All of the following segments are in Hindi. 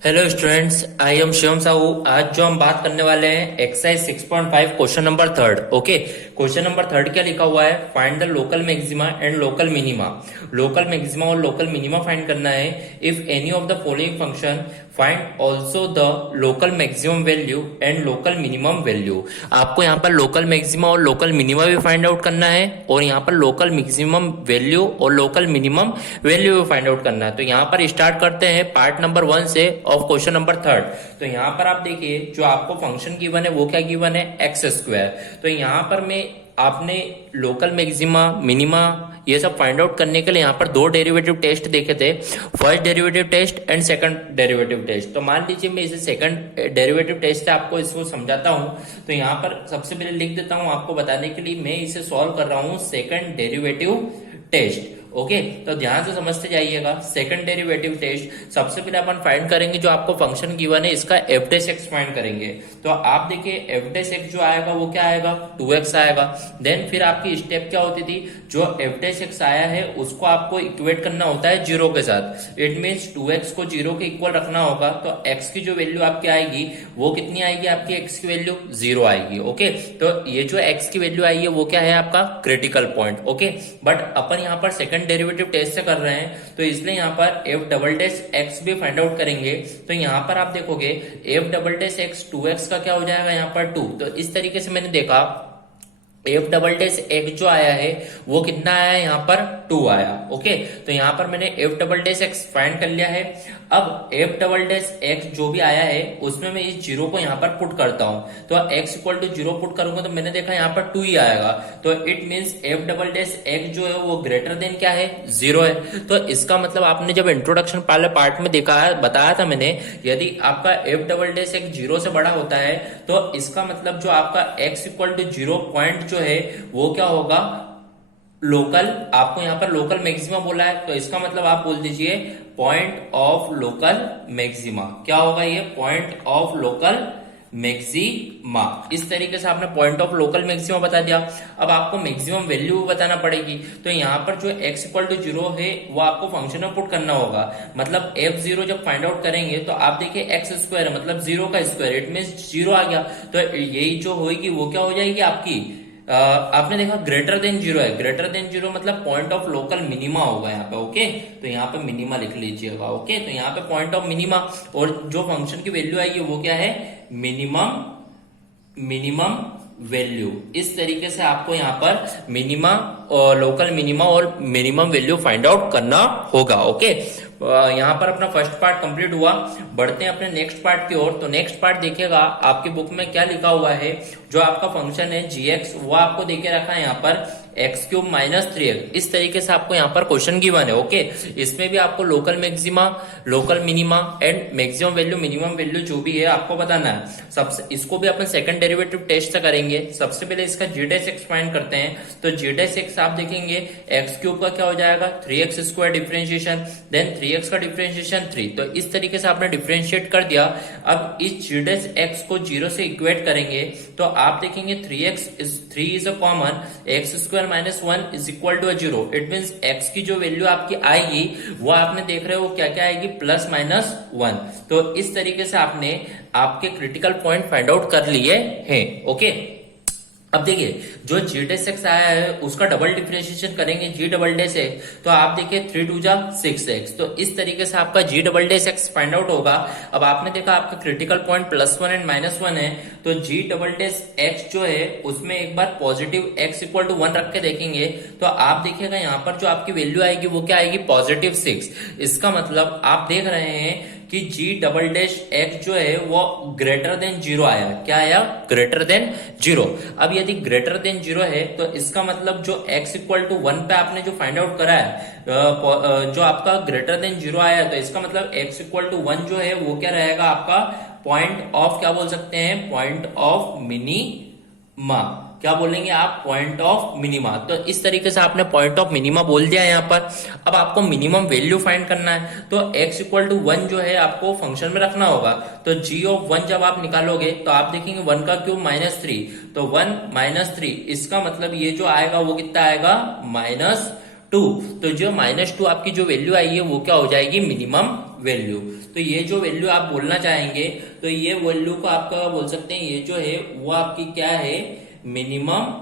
Hello students, I am Shivam Sahu. आज जो हम बात करने वाले हैं exercise 6.5 question number third. Okay, question number third क्या लिखा हुआ है? Find the local maxima and local minima. Local maxima और लोकल मिनिमा फाइंड करना है। If any of the following function find also the local maximum value and local minimum value. आपको यहाँ पर लोकल मैक्सिमा और लोकल मिनिमा भी फाइंड आउट करना है और यहाँ पर लोकल मैक्सिमम वैल्यू और लोकल मिनिमम वैल्यू भी फाइंड आउट करना है। तो यहाँ पर स्टार्ट करते हैं पार्ट नंबर 1 से ऑफ क्वेश्चन नंबर थर्ड। तो यहाँ पर आप देखिए, जो आपको फंक्शन गिवन है वो क्या गिवन है? X square. तो यहाँ पर मैं आपने लोकल मैक्सिमा मिनिमा ये सब फाइंड आउट करने के लिए यहाँ पर दो डेरिवेटिव टेस्ट देखे थे, first derivative test and second derivative test. तो मान लीजिए मैं इसे सेकंड डेरिवेटिव टेस्ट से आपको इसको समझाता हूँ। तो यहाँ पर सबसे पहले लिख देता हूँ आपको बताने के लिए, मैं इसे सॉल्व कर रहा हूँ सेकंड डेरिवेटिव टेस्ट। ओके, तो ध्यान से समझते जाइएगा। सेकंड डेरिवेटिव टेस्ट सबसे पहले अपन फाइंड करेंगे, जो आपको फंक्शन गिवन है इसका एफ डेश एक्स फाइंड करेंगे। तो आप देखिए एफ डेश एक्स जो आएगा वो क्या आएगा? 2x आएगा। देन फिर आपकी स्टेप क्या होती थी? जो एफ डेश एक्स आया है उसको आपको इक्वेट करना होता है 0 के साथ। इट मीन्स 2x को 0 के इक्वल रखना होगा। तो x की जो वैल्यू आपकी आएगी वो कितनी आएगी? आपकी x की वैल्यू 0 आएगी। ओके, तो ये जो x की वैल्यू आई है वो क्या है? आपका क्रिटिकल पॉइंट। ओके, बट अपन यहाँ पर सेकंड डेरिवेटिव टेस्ट से कर रहे हैं तो इसलिए यहाँ पर एफ डबल डैश एक्स भी फाइंड आउट करेंगे। तो यहाँ पर आप देखोगे F double dash x 2x का क्या हो जाएगा? यहाँ पर 2। तो इस तरीके से मैंने देखा एफ डबल डैश एक्स जो आया है वो कितना आया है? यहाँ पर 2 आया। ओके, तो यहाँ पर मैंने F double dash x find कर लिया है। अब एफ डबल डैश एक्स जो भी आया है उसमें मैं इस 0 को यहाँ पर पुट करता हूँ। तो x इक्वल टू 0 पुट करूंगा तो मैंने देखा यहाँ पर 2 ही आएगा। तो it means F double dash x जो है वो ग्रेटर देन क्या है? 0 है। तो इसका मतलब आपने जब इंट्रोडक्शन पहले पार्ट में देखा है, बताया था मैंने, यदि आपका एफ डबल डैश एक्स 0 से बड़ा होता है तो इसका मतलब जो आपका x इक्वल टू 0 पॉइंट जो है वो क्या होगा? लोकल। आपको यहाँ पर लोकल मैक्सिमा बोला है तो इसका मतलब आप बोल दीजिए पॉइंट ऑफ लोकल मैक्सिमा। क्या होगा ये? Point of local maxima. इस तरीके से आपने पॉइंट ऑफ लोकल मैक्सिमा बता दिया। अब आपको मैक्सिमम वैल्यू बताना पड़ेगी। तो यहाँ पर जो x इक्वल टू 0 है वो आपको फंक्शन में पुट करना होगा। मतलब f0 जब फाइंड आउट करेंगे तो आप देखिए एक्स स्क्वायर मतलब 0 का स्क्वायर, इट मीन 0 आ गया। तो यही जो होगी वो क्या हो जाएगी आपकी? आपने देखा ग्रेटर देन 0 है। ग्रेटर देन 0 मतलब पॉइंट ऑफ लोकल मिनिमा होगा यहाँ पे। ओके, तो यहाँ पे मिनिमा लिख लीजिएगा। ओके, तो यहाँ पे पॉइंट ऑफ मिनिमा और जो फंक्शन की वैल्यू आएगी वो क्या है? Minimum value. इस तरीके से आपको यहाँ पर मिनिमा और लोकल मिनिमा और मिनिमम वैल्यू फाइंड आउट करना होगा। ओके, यहाँ पर अपना फर्स्ट पार्ट कंप्लीट हुआ। बढ़ते हैं अपने नेक्स्ट पार्ट की ओर। तो नेक्स्ट पार्ट देखिएगा आपकी बुक में क्या लिखा हुआ है। जो आपका फंक्शन है gx वो आपको देके रखा है यहाँ पर x³ माइनस 3x। इस तरीके से आपको यहाँ पर क्वेश्चन गिवन है। ओके, इसमें भी आपको local maxima, local minima and maximum value, minimum value जो भी है आपको बताना है। सबसे इसको भी अपन सेकंड डेरिवेटिव टेस्ट से करेंगे। सबसे पहले इसका g डैश x फाइंड करते हैं। तो g डैश x आप देखेंगे x³ का क्या हो जाएगा? 3x² डिफरेंशिएशन, देन 3x का डिफरेंशिएशन 3। तो इस तरीके से आपने डिफरेंशिएट कर दिया। अब इस g डैश x को 0 से इक्वेट करेंगे तो आप देखेंगे 3 is a common, x² minus 1 is equal to 0। It means x की जो वैल्यू आपकी आएगी वो आपने देख रहे हो क्या क्या आएगी? Plus minus 1। तो इस तरीके से आपने आपके क्रिटिकल पॉइंट फाइंड आउट कर लिए हैं। ओके, अब देखिए जो g डैश x आया है उसका डबल डिफरेंशिएशन करेंगे g डबल डैश x। तो आप देखिए 3 2 जा 6x। तो इस तरीके से आपका g double dash x find out होगा। अब आपने देखा आपका क्रिटिकल पॉइंट +1 एंड -1 है। तो g डबल डैश x जो है उसमें एक बार पॉजिटिव x इक्वल टू 1 रख के देखेंगे तो आप देखिएगा यहाँ पर जो आपकी वैल्यू आएगी वो क्या आएगी? +6। इसका मतलब आप देख रहे हैं कि g डबल डैश x जो है वो ग्रेटर देन 0 आया। क्या आया? Greater than 0। अब यदि ग्रेटर देन 0 है तो इसका मतलब जो x इक्वल टू 1 पे आपने जो फाइंड आउट करा है, जो आपका ग्रेटर देन 0 आया, तो इसका मतलब x इक्वल टू 1 जो है वो क्या रहेगा? आपका पॉइंट ऑफ, क्या बोल सकते हैं? Point of minima. क्या बोलेंगे आप? Point of minima. तो इस तरीके से आपने पॉइंट ऑफ मिनिमा बोल दिया यहाँ पर। अब आपको मिनिमम वैल्यू फाइंड करना है तो x इक्वल टू 1 जो है आपको फंक्शन में रखना होगा। तो g ऑफ 1 जब आप निकालोगे तो आप देखेंगे 1 का क्यूब -3। तो 1 -3 इसका मतलब ये जो आएगा वो कितना आएगा? -2। तो जो -2 आपकी जो वैल्यू आई है वो क्या हो जाएगी? Minimum value. तो ये जो वैल्यू आप बोलना चाहेंगे तो ये वैल्यू को आपका बोल सकते हैं, ये जो है वो आपकी क्या है, मिनिमम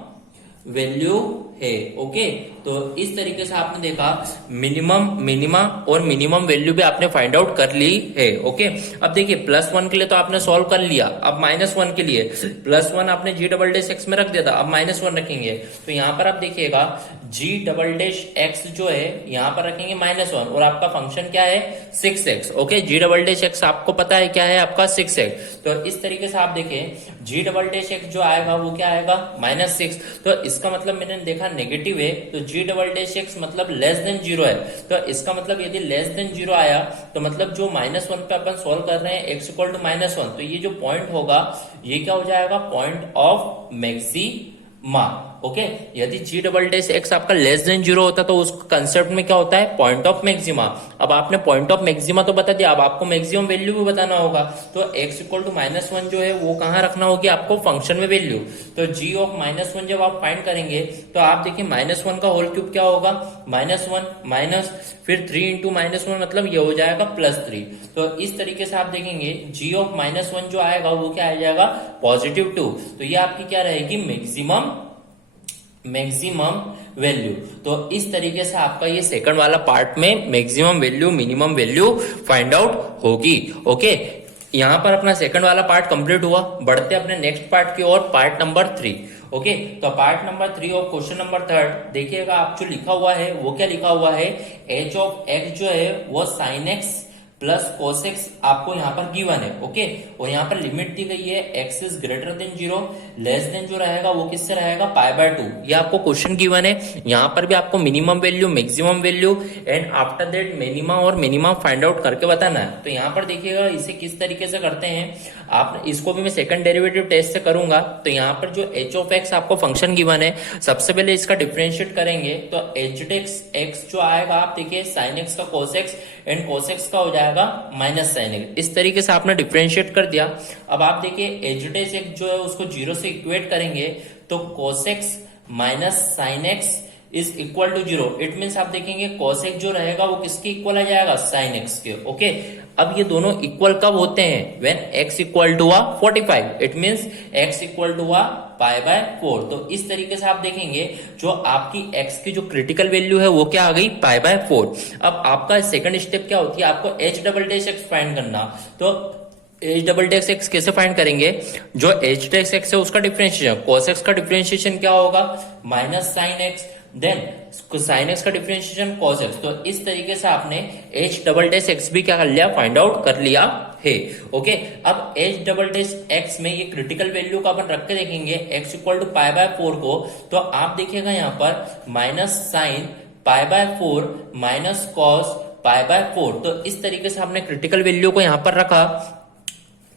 वैल्यू है। ओके, तो इस तरीके से आपने देखा मिनिमम, मिनिमा और मिनिमम वैल्यू भी आपने फाइंड आउट कर ली है। ओके, अब देखिए +1 के लिए तो आपने सॉल्व कर लिया, अब -1 के लिए +1 आपने जी डबल डैश एक्स में रख दिया था, अब -1 रखेंगे। तो यहाँ पर आप देखिएगा जी डबल डैश एक्स जो है यहाँ पर रखेंगे -1 और आपका फंक्शन क्या है 6x। ओके, जी डबल डैश एक्स आपको पता है क्या है आपका 6x। तो इस तरीके से आप देखें जी डबल डैश एक्स जो आएगा वो क्या आएगा -6। तो इसका मतलब मैंने देखा नेगेटिव है, तो जी डबल डैश एक्स मतलब लेस देन 0 है। तो इसका मतलब यदि लेस देन 0 आया तो मतलब जो -1 पे अपन सोल्व कर रहे हैं x इक्वल टू -1, तो ये जो पॉइंट होगा ये क्या हो जाएगा, पॉइंट ऑफ मैक्सिमा। ओके, यदि जी डबल डैश एक्स आपका लेस देन 0 होता तो उस कंसेप्ट में क्या होता है, पॉइंट ऑफ मैक्सिमा। अब आपने पॉइंट ऑफ मैक्सिमा तो बता दिया, अब आपको मैक्सिमम वैल्यू भी बताना होगा। तो x इक्वल टू -1 जो है वो कहां रखना होगी आपको, फंक्शन में वैल्यू। तो g ऑफ -1 जब आप फाइंड करेंगे तो आप देखिए -1 का होल क्यूब क्या होगा, -1 माइनस फिर 3 इंटू -1 मतलब ये हो जाएगा +3। तो इस तरीके से आप देखेंगे g ऑफ -1 जो आएगा वो क्या आ जाएगा, +2। तो ये आपकी क्या रहेगी, मैक्सिमम वैल्यू। तो इस तरीके से आपका ये सेकंड वाला पार्ट में maximum value, minimum value find out होगी। ओके, यहां पर अपना सेकंड वाला पार्ट कंप्लीट हुआ। बढ़ते अपने नेक्स्ट पार्ट की ओर, पार्ट नंबर 3। ओके, तो पार्ट नंबर 3 और क्वेश्चन नंबर 3 देखिएगा, आप जो लिखा हुआ है वो क्या लिखा हुआ है, h ऑफ x जो है वो sin x plus cos x आपको यहाँ पर गिवन है। ओके, और यहाँ पर लिमिट दी गई है x is greater than 0, less then जो रहेगा वो किससे रहेगा, π/2। ये आपको क्वेश्चन गिवन है। यहाँ पर भी आपको minimum value, maximum value and after that minima और मिनिमा फाइंड आउट करके बताना है। तो यहाँ पर देखिएगा इसे किस तरीके से करते हैं, आप इसको भी मैं सेकंड डेरिवेटिव टेस्ट से करूंगा। तो यहाँ पर जो h ऑफ x आपको फंक्शन गिवन है, सबसे पहले इसका डिफरेंशिएट करेंगे तो h x जो आएगा आप देखिए sin x का cos x and cos x का हो जाएगा माइनस sin x। इस तरीके से आपने डिफरेंशिएट कर दिया। अब आप देखिए h x जो है उसको 0 से इक्वेट करेंगे तो cos x minus sin x is equal to 0। It means आप देखेंगे cos x जो रहेगा वो किसके इक्वल आ जाएगा, sin x के। ओके, अब ये दोनों इक्वल कब होते हैं, when x equal to 45। It means x equal to π/4। तो इस तरीके से आप देखेंगे जो आपकी x की जो क्रिटिकल वैल्यू है वो क्या आ गई, π/4। अब आपका सेकंड स्टेप क्या होती है, आपको h double dash x find करना। तो h डबल डैश एक्स कैसे फाइंड करेंगे, जो h डैश एक्स है उसका डिफरेंशिएशन, cos x का डिफरेंशिएशन क्या होगा, minus sin x, then sin x का डिफरेंशिएशन cos x। तो इस तरीके से आपने h डबल डैश एक्स भी क्या कर लिया, फाइंड आउट कर लिया है। ओके, अब h डबल डैश एक्स में ये क्रिटिकल वैल्यू का अपन रख के देखेंगे x इक्वल टू π/4 को। तो आप देखिएगा यहाँ पर माइनस साइन π/4 माइनस कॉस π/4। तो इस तरीके से आपने क्रिटिकल वैल्यू को यहाँ पर रखा।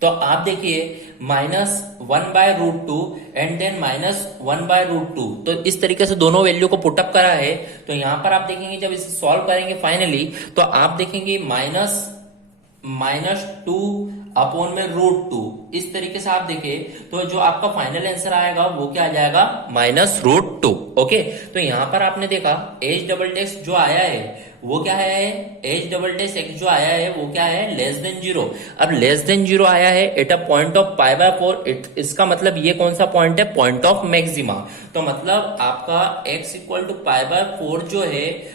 तो आप देखिए -1/√2 एंड देन -1/√2। तो इस तरीके से दोनों वैल्यू को पुटअप करा है। तो यहां पर आप देखेंगे जब इसे सॉल्व करेंगे फाइनली, तो आप देखेंगे -2/√2। इस तरीके से आप देखें तो जो आपका फाइनल आंसर आएगा वो क्या आ जाएगा, -√2। ओके, तो यहां पर आपने देखा h डबल डैश जो आया है वो क्या है, h डबल डैश x जो आया है वो क्या है, लेस देन 0। अब लेस देन 0 आया है एट अ पॉइंट ऑफ π/4। इसका मतलब ये कौन सा पॉइंट है, पॉइंट ऑफ मैक्सिमा। तो मतलब आपका x इक्वल टू π/4 जो है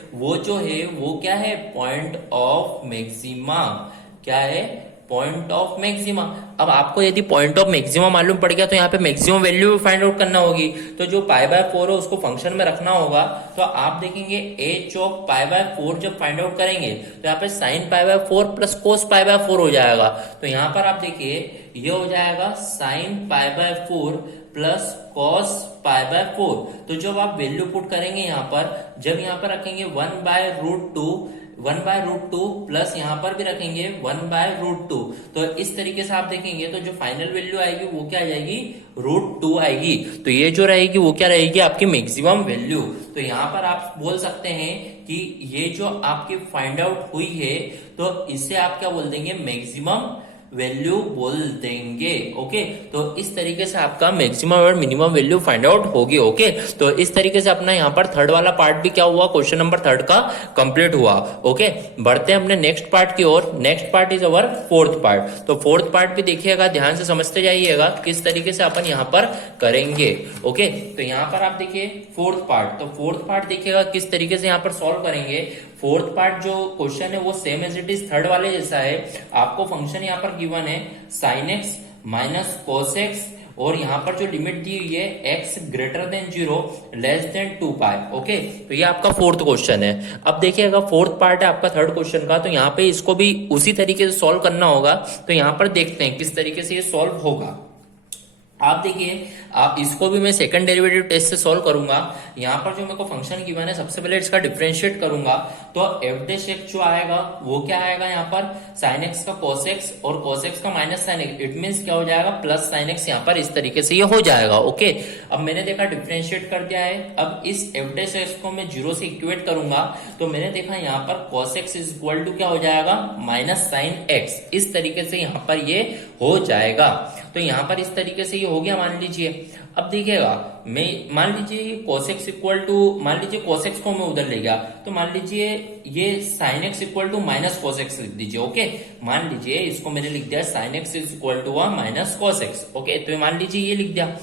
वो क्या है, पॉइंट ऑफ मैक्सिमा। क्या है, पॉइंट ऑफ मैक्सिमा। अब आपको यदि पॉइंट ऑफ मैक्सिमा मालूम पड़ गया तो यहाँ पे मैक्सिमम वैल्यू भी फाइंड आउट करना होगी। तो जो π/4 है उसको फंक्शन में रखना होगा। तो आप देखेंगे h ऑफ π/4 जब फाइंड आउट करेंगे तो यहाँ पे sin π/4 प्लस cos π/4 हो जाएगा। तो यहाँ पर आप देखिए ये हो जाएगा sin π/4 प्लस cos π/4। तो जब आप वैल्यू पुट करेंगे यहाँ पर, जब यहाँ पर रखेंगे 1/√2 प्लस यहाँ पर भी रखेंगे 1/√2। तो इस तरीके से आप देखेंगे तो जो फाइनल वैल्यू आएगी वो क्या आ जाएगी, √2 आएगी। तो ये जो रहेगी वो क्या रहेगी, आपकी मैक्सिमम वैल्यू। तो यहाँ पर आप बोल सकते हैं कि ये जो आपकी फाइंड आउट हुई है तो इसे आप क्या बोल देंगे, मैक्सिमम वैल्यू बोल देंगे। ओके, तो इस तरीके से आपका मैक्सिमम और मिनिमम वैल्यू फाइंड आउट होगी। ओके, तो इस तरीके से अपना यहाँ पर थर्ड वाला पार्ट भी क्या हुआ, क्वेश्चन नंबर थर्ड का कंप्लीट हुआ। ओके, बढ़ते हैं अपने नेक्स्ट पार्ट की ओर। Next part is our fourth part. तो फोर्थ पार्ट भी देखिएगा, ध्यान से समझते जाइएगा किस तरीके से अपन यहाँ पर करेंगे। ओके, तो यहाँ पर आप देखिए फोर्थ पार्ट, तो फोर्थ पार्ट देखिएगा किस तरीके से यहाँ पर सॉल्व करेंगे। फोर्थ पार्ट जो क्वेश्चन है वो same as it is third वाले जैसा है। आपको फंक्शन यहाँ पर गिवन है sin x minus cos x, और यहाँ पर जो लिमिट दी हुई है x greater than 0 less than 2π। Okay, तो ये आपका फोर्थ क्वेश्चन है। अब देखिएगा फोर्थ पार्ट है आपका थर्ड क्वेश्चन का, तो यहाँ पे इसको भी उसी तरीके से सॉल्व करना होगा। तो यहाँ पर देखते हैं किस तरीके से ये सॉल्व होगा। आप देखिए, आप इसको भी मैं सेकंड डेरिवेटिव टेस्ट से सॉल्व करूंगा। यहाँ पर जो मेरे को फंक्शन गिवन है, सबसे पहले इसका डिफरेंशिएट करूंगा। तो एफ डैश एक्स जो आएगा वो क्या आएगा, यहाँ पर साइन एक्स का cos x और cos x का minus sine x, it means क्या हो जाएगा प्लस साइन एक्स। यहाँ पर इस तरीके से ये हो जाएगा। ओके, अब मैंने देखा डिफरेंशिएट कर दिया है। अब इस एफ डैश एक्स को मैं 0 से इक्वेट करूंगा, तो मैंने देखा यहाँ पर cos x is equal to क्या हो जाएगा माइनस साइन एक्स। इस तरीके से यहाँ पर ये हो जाएगा। तो यहाँ पर इस तरीके से ये हो गया मान लीजिए। अब देखिएगा, मैं मान लीजिए cos x इक्वल टू, मान लीजिए cos x को मैं उधर ले गया, तो मान लीजिए ये sin x equal to minus cos x लिख दीजिए। ओके, मान लीजिए इसको मैंने लिख दिया sin x is equal to minus cos x। Okay, तो मान लीजिए ये लिख दिया।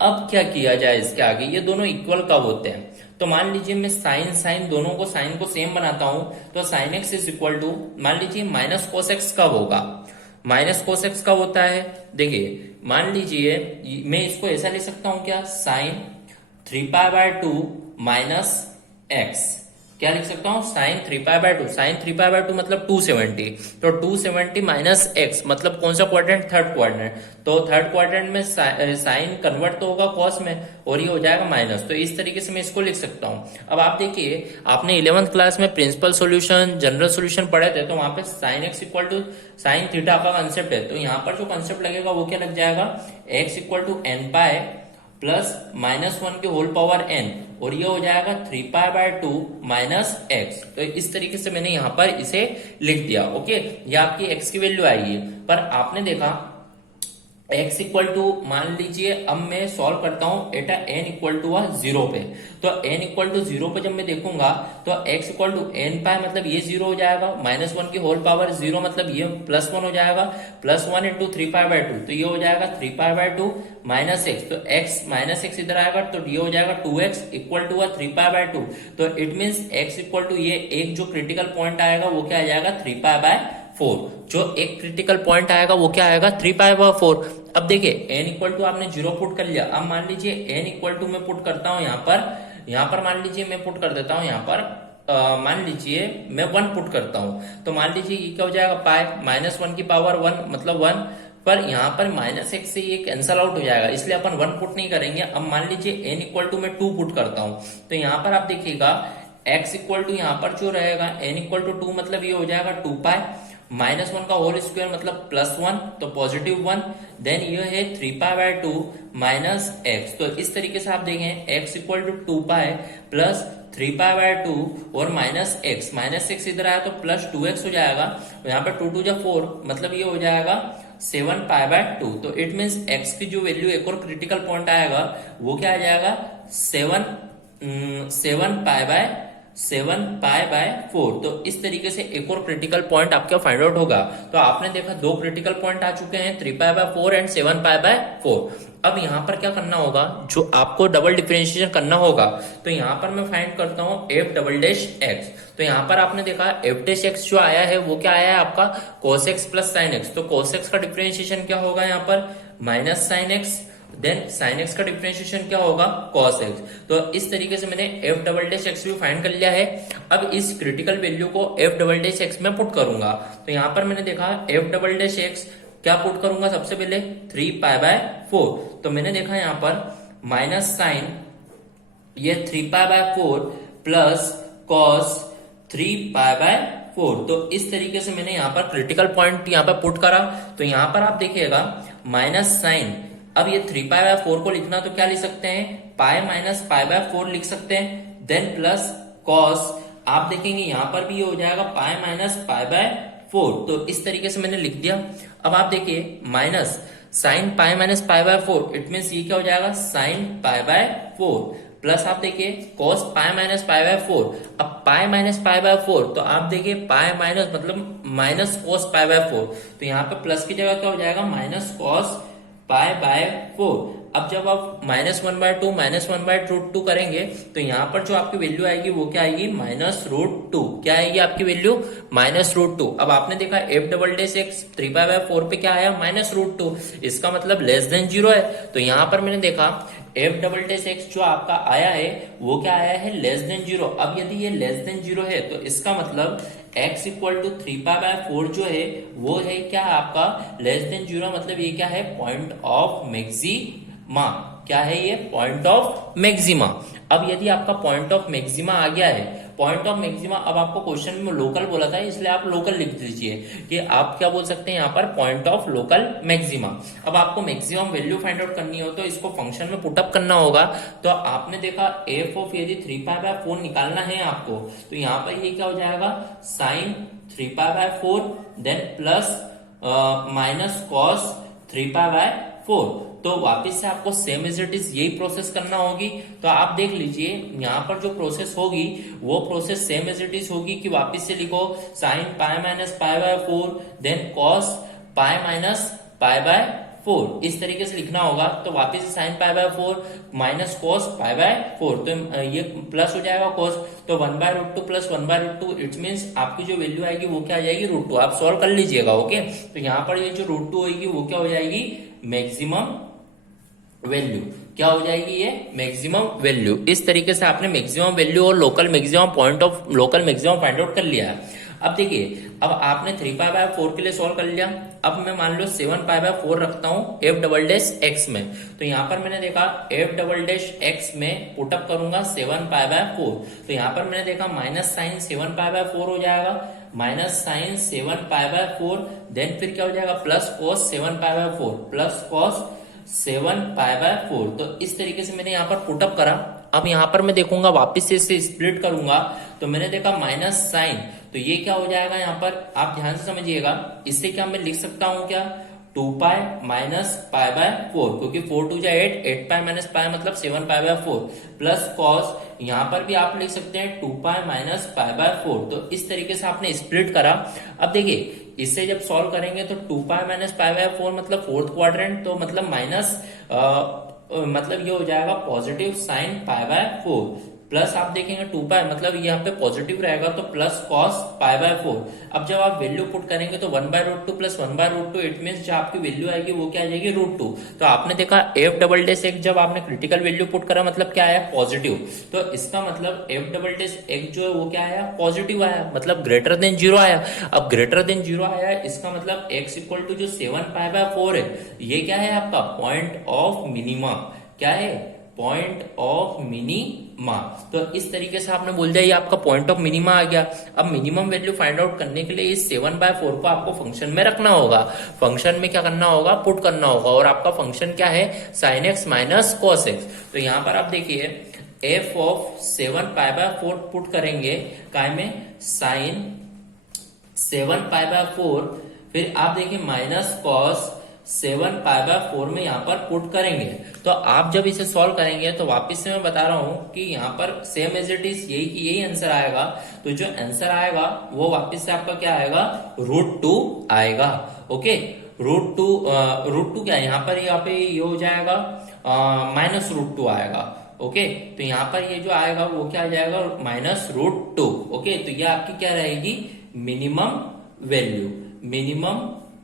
अब क्या किया जाए इसके आगे, ये दोनों इक्वल कब होते हैं, तो मान लीजिए मैं साइन दोनों को साइन को सेम बनाता हूं, तो sin x is equal to, मान लीजिए माइनस cos x कब होगा, माइनस cos x कब होता है। देखिए मान लीजिए मैं इसको ऐसा ले सकता हूं क्या, साइन 3π/2 माइनस एक्स, क्या लिख सकता हूं साइन 3π/2, साइन 3π/2 मतलब 270, तो 270 माइनस एक्स मतलब कौन सा क्वाड्रेंट, थर्ड क्वाड्रेंट। तो थर्ड क्वाड्रेंट में साइन कन्वर्ट तो होगा कॉस में, और ये हो जाएगा माइनस। तो इस तरीके से मैं इसको लिख सकता हूं। अब आप देखिए, आपने 11th क्लास में प्रिंसिपल सॉल्यूशन, जनरल सॉल्यूशन पढ़े थे, तो वहां पे sine x equal to sine theta का कंसेप्ट है। तो यहाँ पर जो कंसेप्ट लगेगा वो क्या लग जाएगा, x equal to n pi plus minus 1 के होल पावर n, और ये हो जाएगा 3π/2 माइनस एक्स। तो इस तरीके से मैंने यहां पर इसे लिख दिया। ओके, ये आपकी x की वैल्यू आएगी। पर आपने देखा x इक्वल टू, मान लीजिए अब मैं सॉल्व करता हूं एटा n इक्वल टू 0 पे, तो n इक्वल टू 0 पे जब मैं देखूंगा तो x इक्वल टू n पाई मतलब ये 0 हो जाएगा, माइनस 1 की होल पावर 0 मतलब ये प्लस 1 हो जाएगा, प्लस 1 इंटू 3π/2, तो ये हो जाएगा 3π/2 माइनस एक्स, तो x माइनस एक्स इधर आएगा, तो ये हो जाएगा 2x इक्वल टू 3π/2। तो it means x equal to ये एक जो क्रिटिकल पॉइंट आएगा वो क्या आ जाएगा 3π/4, जो एक क्रिटिकल पॉइंट आएगा वो क्या आएगा 3π/4। अब देखिए n इक्वल टू आपने 0 पुट कर लिया। अब मान लीजिए n इक्वल टू मैं पुट करता हूं यहाँ पर मान लीजिए मैं पुट कर देता हूं यहाँ पर, मान लीजिए मैं 1 पुट करता हूं, तो मान लीजिए ये क्या हो जाएगा पाई माइनस 1 की पावर 1 मतलब 1, पर यहाँ पर माइनस एक्स से ये कैंसल आउट हो जाएगा, इसलिए अपन 1 पुट नहीं करेंगे। अब मान लीजिए n इक्वल टू मैं 2 पुट करता हूं, तो यहाँ पर आप देखिएगा x इक्वल टू यहाँ पर जो रहेगा n इक्वल टू 2 मतलब ये हो जाएगा 2π माइनस 1 का होल स्क्वायर मतलब प्लस 1, तो पॉजिटिव 1, देन ये है 3π/2 माइनस एक्स। तो इस तरीके से आप देखें x इक्वल टू 2π प्लस 3π/2 और माइनस एक्स इधर आया तो प्लस 2x हो जाएगा, तो यहाँ पर 2 2 जा 4 मतलब ये हो जाएगा 7π/2। तो इट मीन्स x की जो वैल्यू एक और क्रिटिकल पॉइंट आएगा वो क्या आ जाएगा 7π/4। तो इस तरीके से एक और क्रिटिकल पॉइंट आपका फाइंड आउट होगा। तो आपने देखा 2 क्रिटिकल पॉइंट आ चुके हैं, 3π/4 एंड 7π/4। अब यहाँ पर क्या करना होगा, जो आपको डबल डिफरेंशिएशन करना होगा, तो यहाँ पर मैं फाइंड करता हूँ f डबल डैश एक्स। तो यहाँ पर आपने देखा f डैश एक्स जो आया है वो क्या आया है आपका cos x plus sin x। तो cos x का डिफरेंशिएशन क्या होगा यहाँ पर minus sin x, then sin x का डिफरेंशिएशन क्या होगा cos x। तो इस तरीके से मैंने f डबल डैश एक्स भी फाइंड कर लिया है। अब इस क्रिटिकल वैल्यू को f डबल डैश एक्स में पुट करूंगा, तो यहाँ पर मैंने देखा f डबल डैश एक्स क्या पुट करूंगा, सबसे पहले 3π/4। तो मैंने देखा यहाँ पर माइनस साइन ये 3π/4 प्लस कॉस 3π/4। तो इस तरीके से मैंने यहाँ पर क्रिटिकल पॉइंट यहाँ पर पुट करा। तो यहाँ पर आप देखिएगा माइनस साइन, अब ये 3π/4 को लिखना तो क्या लिख सकते हैं पाई माइनस π/4 लिख सकते हैं, देन प्लस कॉस, आप देखेंगे यहाँ पर भी ये हो जाएगा पाई माइनस π/4। 4। तो इस तरीके से मैंने लिख दिया। अब आप देखिए minus sign pi minus pi by 4, it mean ये क्या हो जाएगा साइन पाई बाय 4, प्लस आप देखिए cos pi minus pi by 4। अब पाई माइनस पाई बाय 4, तो आप देखिए पाई माइनस मतलब माइनस कॉस पाई बाय 4, तो यहाँ पे प्लस की जगह क्या हो जाएगा माइनस कॉस पाई बाय 4। अब जब आप -1/2 -1/√2 करेंगे तो यहाँ पर जो आपकी वैल्यू आएगी वो क्या आएगी -√2। क्या आएगी आपकी वैल्यू -√2। अब आपने देखा f डबल डैश एक्स 3π/4 पे क्या आया -√2, इसका मतलब लेस देन 0 है। तो यहाँ पर मैंने देखा f डबल डैश एक्स जो आपका आया है वो क्या आया है लेस देन 0। अब यदि ये लेस देन 0 है तो इसका मतलब x इक्वल टू 3π/4 जो है वो है क्या आपका लेस देन 0, मतलब ये क्या है पॉइंट ऑफ मैक्सिमा। क्या है ये पॉइंट ऑफ मैक्सिमा। अब यदि आपका पॉइंट ऑफ मैक्सिमा आ गया है, पॉइंट ऑफ मैक्सिमा, अब आपको क्वेश्चन में लोकल बोला था इसलिए आप लोकल लिख दीजिए कि आप क्या बोल सकते हैं यहाँ पर पॉइंट ऑफ लोकल मैक्सिमा। अब आपको मैक्सिमम वैल्यू फाइंड आउट करनी हो तो इसको फंक्शन में पुटअप करना होगा। तो आपने देखा एफ ऑफ यदि 3π/4 निकालना है आपको तो यहाँ पर ये क्या हो जाएगा sine 3π/4 then plus minus cos 3π/4। तो वापस से आपको सेम एज इट इज यही प्रोसेस करना होगी। तो आप देख लीजिए यहाँ पर जो प्रोसेस होगी वो process same as it is होगी कि वापस से लिखो sine pi minus pi by 4 then cos pi minus pi by 4, इस तरीके से लिखना होगा। तो वापस से sine pi by 4 minus cos pi by 4, तो ये प्लस हो जाएगा कॉस, तो 1/√2 प्लस 1/√2, इट मीन्स आपकी जो वैल्यू आएगी वो क्या आ जाएगी √2। आप सॉल्व कर लीजिएगा। ओके, तो यहाँ पर ये जो √2 होगी वो क्या हो जाएगी मैक्सिमम वैल्यू। क्या हो जाएगी ये मैक्सिमम वैल्यू। इस तरीके से आपने मैक्सिमम वैल्यू और local maximum point of local maximum find out कर लिया है। अब देखिए अब आपने 3π/4 के लिए सॉल्व कर लिया। अब मैं मान लो 7π/4 रखता हूं f डबल डैश x में, तो यहाँ पर मैंने देखा f डबल डैश x में पुटअप करूंगा 7π/4, तो यहाँ पर मैंने देखा माइनस साइन 7π/4 हो जाएगा, माइनस साइन 7π/4 देन फिर क्या हो जाएगा प्लस कॉस 7π/4 प्लस कॉस 7π/4। तो इस तरीके से मैंने यहाँ पर पुटअप करा। अब यहाँ पर मैं देखूंगा वापस से इसे स्प्लिट करूंगा तो मैंने देखा माइनस साइन, तो ये क्या हो जाएगा यहाँ पर आप ध्यान से समझिएगा। इससे क्या मैं लिख सकता हूँ क्या 2π माइनस π/4, क्योंकि 4 2 8, 8π माइनस π मतलब 7π/4 प्लस कॉस, यहाँ पर भी आप लिख सकते हैं 2π माइनस π/4। तो इस तरीके से आपने स्प्लिट करा। अब देखिए इससे जब सॉल्व करेंगे तो 2π माइनस π/4 मतलब फोर्थ क्वाड्रेंट, तो मतलब माइनस मतलब ये हो जाएगा पॉजिटिव साइन π/4 प्लस आप देखेंगे 2π मतलब यहाँ पे पॉजिटिव रहेगा तो प्लस कॉस π/4। अब जब आप वैल्यू पुट करेंगे तो 1/√2 प्लस 1/√2, इट मीन्स जो आपकी वैल्यू आएगी वो क्या आ जाएगी √2। तो आपने देखा f डबल डैश एक्स जब आपने क्रिटिकल वैल्यू पुट करा मतलब क्या आया पॉजिटिव, तो इसका मतलब f डबल डैश एक्स जो है वो क्या आया पॉजिटिव आया, मतलब ग्रेटर देन 0 आया। अब ग्रेटर देन 0 आया इसका मतलब x इक्वल टू जो 7π/4 है ये क्या है आपका पॉइंट ऑफ मिनिमा। क्या है पॉइंट ऑफ मिनिमा। तो इस तरीके से आपने बोल दिया ये आपका पॉइंट ऑफ मिनिमा आ गया। अब मिनिमम वैल्यू फाइंड आउट करने के लिए इस 7/4 को आपको फंक्शन में रखना होगा। फंक्शन में क्या करना होगा पुट करना होगा, और आपका फंक्शन क्या है sine x minus cos x. तो यहाँ पर आप देखिए f ऑफ 7π/4 पुट करेंगे काय में साइन 7π/4, फिर आप देखिए माइनस कॉस 7π/4 में यहाँ पर पुट करेंगे। तो आप जब इसे सॉल्व करेंगे तो वापस से मैं बता रहा हूं कि यहाँ पर सेम एज इट इज यही आंसर आएगा। तो जो आंसर आएगा वो वापस से आपका क्या आएगा √2 आएगा। ओके, √2 क्या है यहाँ पे ये हो जाएगा -√2 आएगा। ओके, तो यहाँ पर ये जो आएगा वो क्या आ जाएगा -√2। ओके, तो ये आपकी क्या रहेगी मिनिमम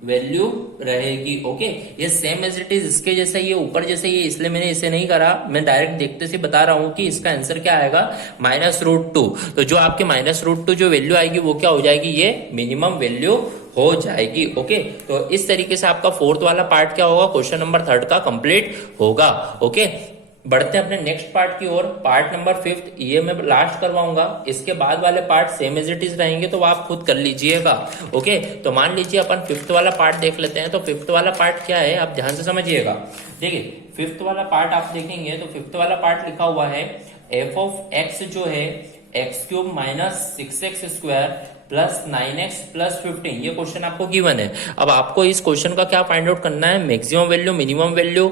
वैल्यू रहेगी। ओके, ये सेम एज इट इज इसके जैसा ये ऊपर जैसे ये, इसलिए मैंने इसे नहीं करा, मैं डायरेक्ट देखते से बता रहा हूं कि इसका आंसर क्या आएगा -√2। तो जो आपके -√2 जो वैल्यू आएगी वो क्या हो जाएगी ये मिनिमम वैल्यू हो जाएगी। ओके, तो इस तरीके से आपका फोर्थ वाला पार्ट क्या होगा क्वेश्चन नंबर 3 का कंप्लीट होगा। ओके, बढ़ते हैं अपने नेक्स्ट पार्ट की ओर। पार्ट नंबर 5 ये मैं लास्ट करवाऊंगा, इसके बाद वाले part same as it is रहेंगे तो आप खुद कर लीजिएगा। ओके, तो मान लीजिए अपन 5th वाला पार्ट देख लेते हैं। तो 5th वाला पार्ट क्या है आप ध्यान से समझिएगा। देखिए 5th वाला पार्ट आप देखेंगे तो 5th वाला पार्ट लिखा हुआ है f ऑफ x जो है x³ minus 6x² plus 9x plus 15, ये क्वेश्चन आपको गिवन है। अब आपको इस क्वेश्चन का क्या फाइंड आउट करना है, maximum value, minimum value,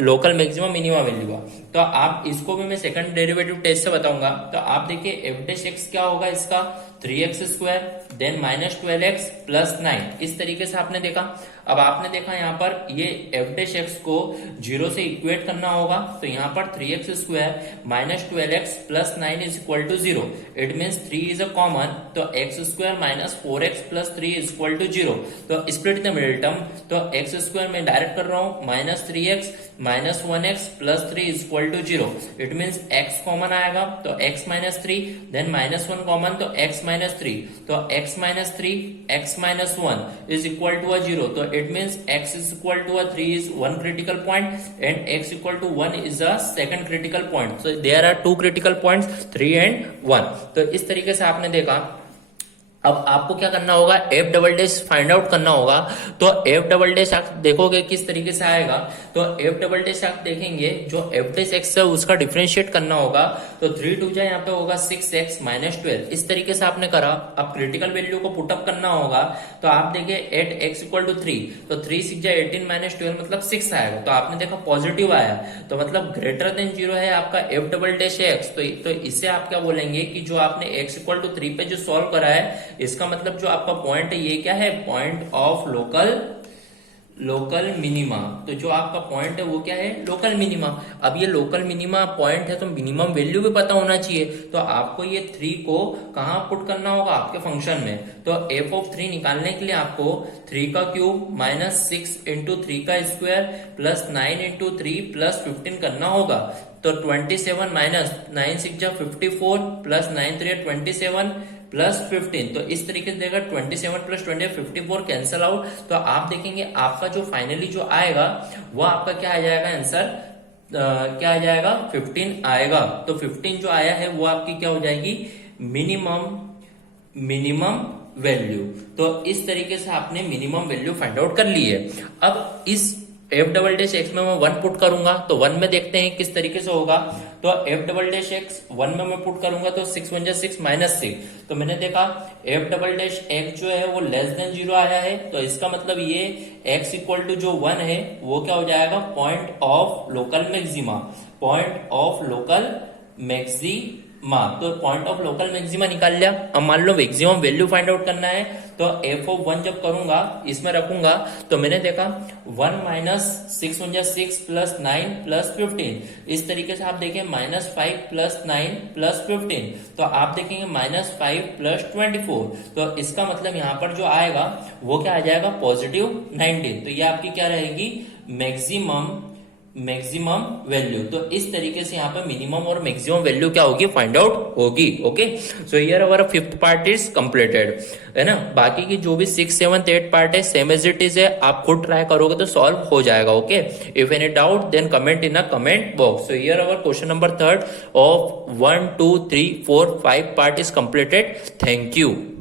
local maximum, minimum value का। तो आप इसको भी मैं सेकंड डेरिवेटिव टेस्ट से बताऊंगा। तो आप देखिए एफ डैश एक्स क्या होगा इसका, 3x square then minus 12x plus 9, इस तरीके से आपने देखा। अब आपने देखा यहाँ पर ये एफ डैश एक्स को 0 से इक्वेट करना होगा, तो यहाँ पर 3x square minus 12x plus 9 is equal to 0, it means 3 is a common, तो x square minus 4x plus 3 is equal to 0। तो स्प्लिट द मिडिल टर्म, तो x स्क्वायर में डायरेक्ट कर रहा हूं, minus 3x minus 1x plus 3 is equal to 0, it means x common आएगा, तो x minus 3 then minus 1 common, तो x माइनस 3, तो x minus 3 x minus 1 is equal to 0, तो it means x is equal to 3 is one critical point and x equal to 1 is the second critical point. So there are two critical points 3 and 1. तो इस तरीके से आपने देखा। अब आपको क्या करना होगा, F double dash find out करना होगा। तो एफ डबल डैश आप देखोगे किस तरीके से आएगा, तो एफ डबल डैश आप देखेंगे जो एफ डैश एक्स है उसका डिफरेंशिएट करना होगा, तो 3 2 यहाँ पे होगा 6x माइनस 12, इस तरीके से आपने करा। अब क्रिटिकल वैल्यू को पुटअप करना होगा, तो आप देखिए एट एक्स इक्वल टू 3, तो 3 6 18 माइनस 12 मतलब 6 आएगा, तो आपने देखा पॉजिटिव आया, तो मतलब ग्रेटर देन 0 है आपका एफ डबल डैश एक्स। तो इससे आप क्या बोलेंगे कि जो आपने एक्स इक्वल टू 3 पे जो सॉल्व करा है, इसका मतलब जो आपका पॉइंट है ये क्या है, पॉइंट ऑफ लोकल मिनिमा। तो जो आपका पॉइंट है वो क्या है, लोकल मिनिमा। अब ये लोकल मिनिमा पॉइंट है तो मिनिमम वैल्यू भी पता होना चाहिए, तो आपको ये 3 को कहां पुट करना होगा, आपके फंक्शन में। तो एफ ऑफ 3 निकालने के लिए आपको 3 का क्यूब माइनस 6 इंटू 3 का स्क्वायर प्लस 9 इंटू 3 प्लस 15 करना होगा। तो 27 माइनस 9 6 जा 54 प्लस 9 3 27 प्लस 15, तो इस तरीके से देगा 27 प्लस 20 54 कैंसल आउट। तो आप देखेंगे आपका जो फाइनली जो आएगा वो आपका क्या आ जाएगा आंसर, क्या आ जाएगा 15 आएगा। तो 15 जो आया है वो आपकी क्या हो जाएगी, मिनिमम वैल्यू। तो इस तरीके से आपने मिनिमम वैल्यू फाइंड आउट कर ली है। अब इस एफ डबल डैश एक्स में मैं 1 पुट करूंगा, तो 1 में देखते हैं किस तरीके से होगा। तो एफ डबल डैश एक्स 1 में मैं पुट करूंगा तो 6 1 6 माइनस 6, तो मैंने देखा एफ डबल डैश एक्स जो है वो लेस देन 0 आया है, तो इसका मतलब ये एक्स इक्वल टू जो 1 है वो क्या हो जाएगा, point of local maxima, point of local maxima. तो पॉइंट ऑफ लोकल मैक्सिमा निकाल लिया। अब मान लो मैक्सिमम वैल्यू फाइंड आउट करना है, तो एफ ऑफ 1 जब करूंगा इसमें रखूंगा, तो मैंने देखा 1 माइनस 6 1 6 प्लस 9 प्लस 15, इस तरीके से आप देखें माइनस 5 प्लस 9 प्लस 15, तो आप देखेंगे माइनस 5 प्लस 24, तो इसका मतलब यहाँ पर जो आएगा वो क्या आ जाएगा, पॉजिटिव 19। तो ये आपकी क्या रहेगी, मैक्सिमम वैल्यू। तो इस तरीके से यहाँ पे मिनिमम और मैक्सिमम वैल्यू क्या होगी, फाइंड आउट होगी। Okay, so here our 5th part is completed, है ना। बाकी की जो भी 6th 7th 8th पार्ट है सेम एज इट इज है, आप खुद ट्राई करोगे तो सॉल्व हो जाएगा। Okay, if any doubt then comment in a comment box. So here our question number 3rd of 1 2 3 4 5 part is completed. Thank you.